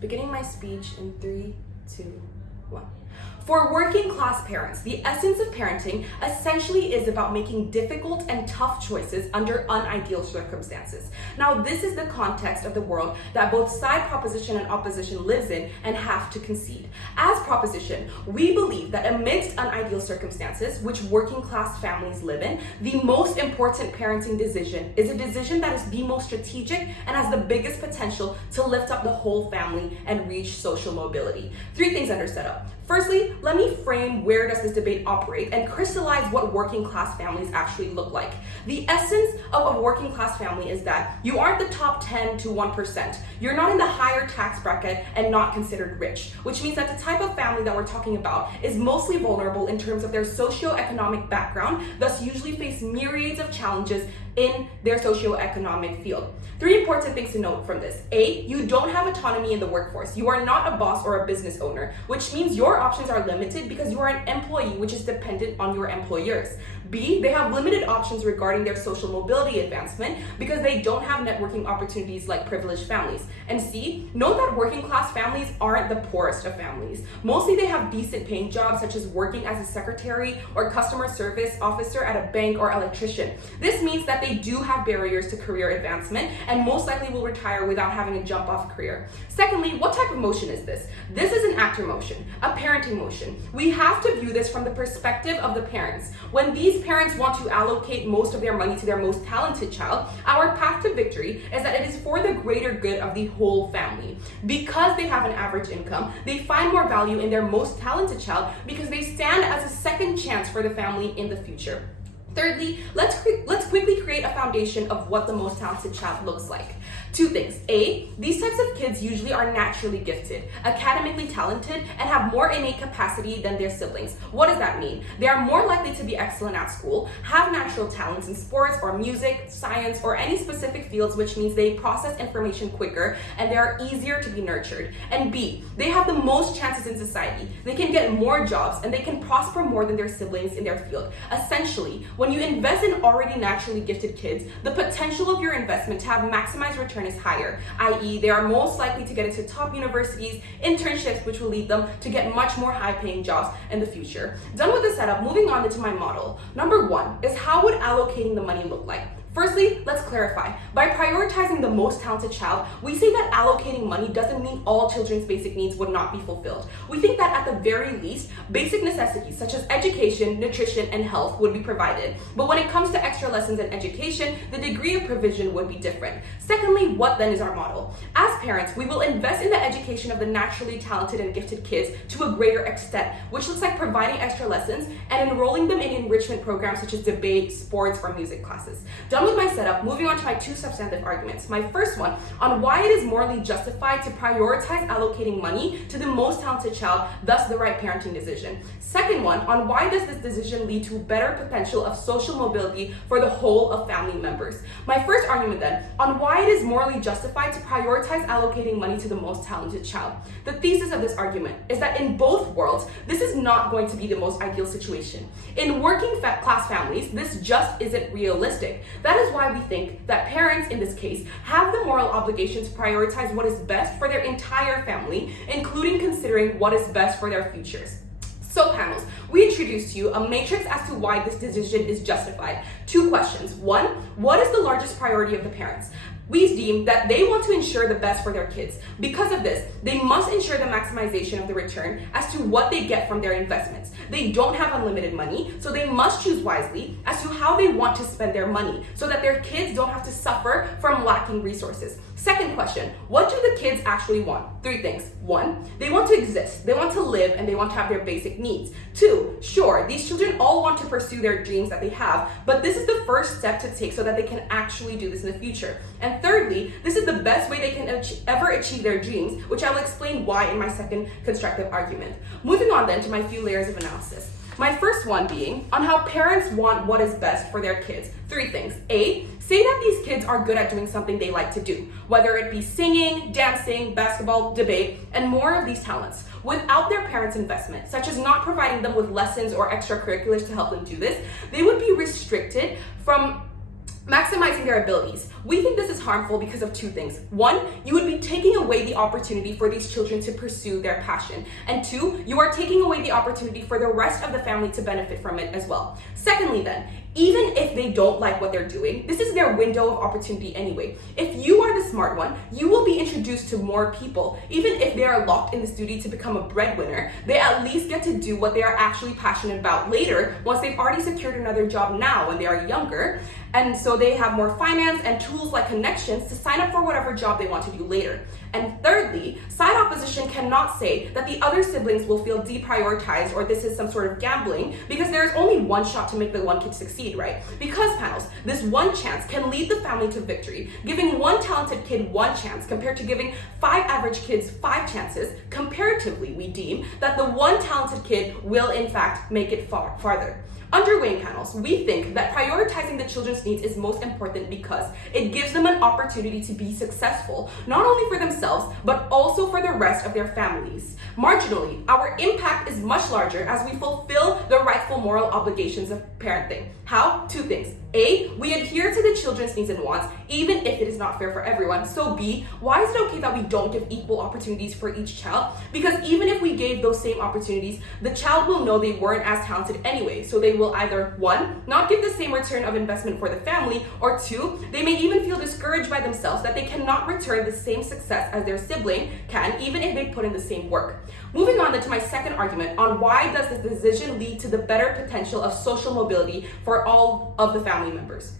Beginning my speech in 3, 2, 1. For working class parents, the essence of parenting essentially is about making difficult and tough choices under unideal circumstances. Now, this is the context of the world that both side proposition and opposition lives in and have to concede. As proposition, we believe that amidst unideal circumstances, which working class families live in, the most important parenting decision is a decision that is the most strategic and has the biggest potential to lift up the whole family and reach social mobility. 3 things under setup. Firstly, let me frame where does this debate operate and crystallize what working class families actually look like. The essence of a working class family is that you aren't the top 10 to 1%. You're not in the higher tax bracket and not considered rich, which means that the type of family that we're talking about is mostly vulnerable in terms of their socioeconomic background, thus usually face myriads of challenges in their socioeconomic field. 3 important things to note from this. A, you don't have autonomy in the workforce. You are not a boss or a business owner, which means your options are limited because you are an employee, which is dependent on your employers. B, they have limited options regarding their social mobility advancement because they don't have networking opportunities like privileged families. And C, note that working class families aren't the poorest of families. Mostly they have decent paying jobs such as working as a secretary or customer service officer at a bank or electrician. This means that they do have barriers to career advancement and most likely will retire without having a jump off career. Secondly, what type of motion is this? This is an actor motion, a parenting motion. We have to view this from the perspective of the parents. When these parents want to allocate most of their money to their most talented child, our path to victory is that it is for the greater good of the whole family. Because they have an average income, they find more value in their most talented child because they stand as a second chance for the family in the future. Thirdly, let's quickly create a foundation of what the most talented child looks like. 2 things. A, these types of kids usually are naturally gifted, academically talented, and have more innate capacity than their siblings. What does that mean? They are more likely to be excellent at school, have natural talents in sports or music, science, or any specific fields, which means they process information quicker and they are easier to be nurtured. And B, they have the most chances in society. They can get more jobs and they can prosper more than their siblings in their field. Essentially, when you invest in already naturally gifted kids, the potential of your investment to have maximized return is higher, i.e. they are most likely to get into top universities, internships, which will lead them to get much more high-paying jobs in the future. Done with the setup, moving on into my model. Number 1 is how would allocating the money look like? Firstly, let's clarify. By prioritizing the most talented child, we say that allocating money doesn't mean all children's basic needs would not be fulfilled. We think that at the very least, basic necessities such as education, nutrition, and health would be provided. But when it comes to extra lessons and education, the degree of provision would be different. Secondly, what then is our model? As parents, we will invest in the education of the naturally talented and gifted kids to a greater extent, which looks like providing extra lessons and enrolling them in enrichment programs such as debate, sports, or music classes. Done with my setup, moving on to my 2 substantive arguments. My first one on why it is morally justified to prioritize allocating money to the most talented child, thus the right parenting decision. Second one on why does this decision lead to better potential of social mobility for the whole of family members. My first argument then on why it is morally justified to prioritize allocating money to the most talented child. The thesis of this argument is that in both worlds, this is not going to be the most ideal situation. In working class families, this just isn't realistic. That is why we think that parents, in this case, have the moral obligation to prioritize what is best for their entire family, including considering what is best for their futures. So panels, we introduced to you a matrix as to why this decision is justified. 2 questions. 1, what is the largest priority of the parents? We deem that they want to ensure the best for their kids. Because of this, they must ensure the maximization of the return as to what they get from their investments. They don't have unlimited money, so they must choose wisely as to how they want to spend their money so that their kids don't have to suffer from lacking resources. Second question, what do the kids actually want? 3 things. 1, they want to exist, they want to live, and they want to have their basic needs. 2, sure, these children all want to pursue their dreams that they have, but this is the first step to take so that they can actually do this in the future. And thirdly, this is the best way they can ever achieve their dreams, which I will explain why in my second constructive argument. Moving on then to my few layers of analysis. My first one being on how parents want what is best for their kids. 3 things. A, say that these kids are good at doing something they like to do, whether it be singing, dancing, basketball, debate, and more of these talents. Without their parents' investment, such as not providing them with lessons or extracurriculars to help them do this, they would be restricted from Maximizing their abilities. We think this is harmful because of two things. One, you would be taking away the opportunity for these children to pursue their passion. And two, you are taking away the opportunity for the rest of the family to benefit from it as well. Secondly then, even if they don't like what they're doing, this is their window of opportunity anyway. If you are the smart one, you will be introduced to more people. Even if they are locked in this duty to become a breadwinner, they at least get to do what they are actually passionate about later, once they've already secured another job now when they are younger. And so they have more finance and tools like connections to sign up for whatever job they want to do later. And thirdly, side opposition cannot say that the other siblings will feel deprioritized or this is some sort of gambling, because there is only one shot to make the one kid succeed, right? Because panels, this one chance can lead the family to victory. Giving one talented kid one chance compared to giving 5 average kids 5 chances, comparatively we deem that the one talented kid will in fact make it farther. Under weighing panels, we think that prioritizing the children's needs is most important because it gives them an opportunity to be successful, not only for themselves, but also for the rest of their families. Marginally, our impact is much larger as we fulfill the rightful moral obligations of parenting. How? 2 things. A, we adhere to the children's needs and wants, even if it is not fair for everyone. So B, why is it okay that we don't give equal opportunities for each child? Because even if we gave those same opportunities, the child will know they weren't as talented anyway. So they will either 1, not give the same return of investment for the family, or 2, they may even feel discouraged by themselves that they cannot return the same success as their sibling can, even if they put in the same work. Moving on then to my second argument on why does this decision lead to the better potential of social mobility for all of the family members.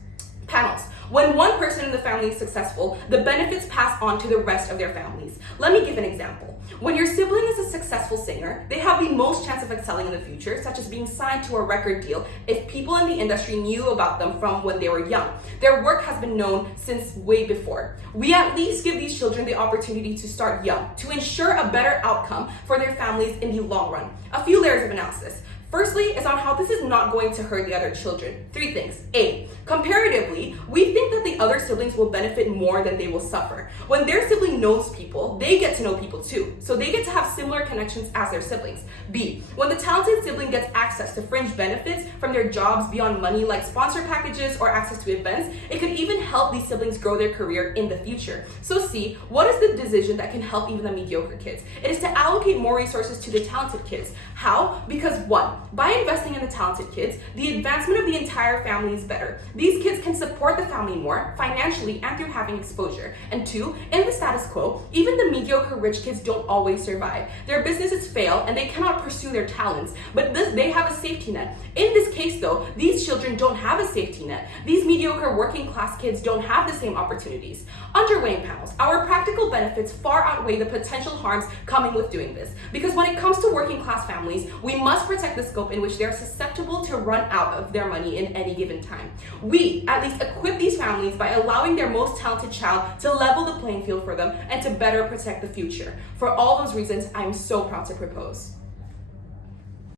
Panels. When one person in the family is successful, the benefits pass on to the rest of their families. Let me give an example. When your sibling is a successful singer, they have the most chance of excelling in the future, such as being signed to a record deal if people in the industry knew about them from when they were young. Their work has been known since way before. We at least give these children the opportunity to start young, to ensure a better outcome for their families in the long run. A few layers of analysis. Firstly, is on how this is not going to hurt the other children. 3 things. A, comparatively, we think that the other siblings will benefit more than they will suffer. When their sibling knows people, they get to know people too. So they get to have similar connections as their siblings. B, when the talented sibling gets access to fringe benefits from their jobs beyond money, like sponsor packages or access to events, it could even help these siblings grow their career in the future. So C, what is the decision that can help even the mediocre kids? It is to allocate more resources to the talented kids. How? Because 1, by investing in the talented kids, the advancement of the entire family is better. These kids can support the family more, financially and through having exposure. And 2, in the status quo, even the mediocre rich kids don't always survive. Their businesses fail and they cannot pursue their talents, but they have a safety net. In this case though, these children don't have a safety net. These mediocre working class kids don't have the same opportunities. Under weighing panels, our practical benefits far outweigh the potential harms coming with doing this. Because when it comes to working class families, we must protect the scope in which they are susceptible to run out of their money in any given time. We at least equip these families by allowing their most talented child to level the playing field for them and to better protect the future. For all those reasons, I am so proud to propose.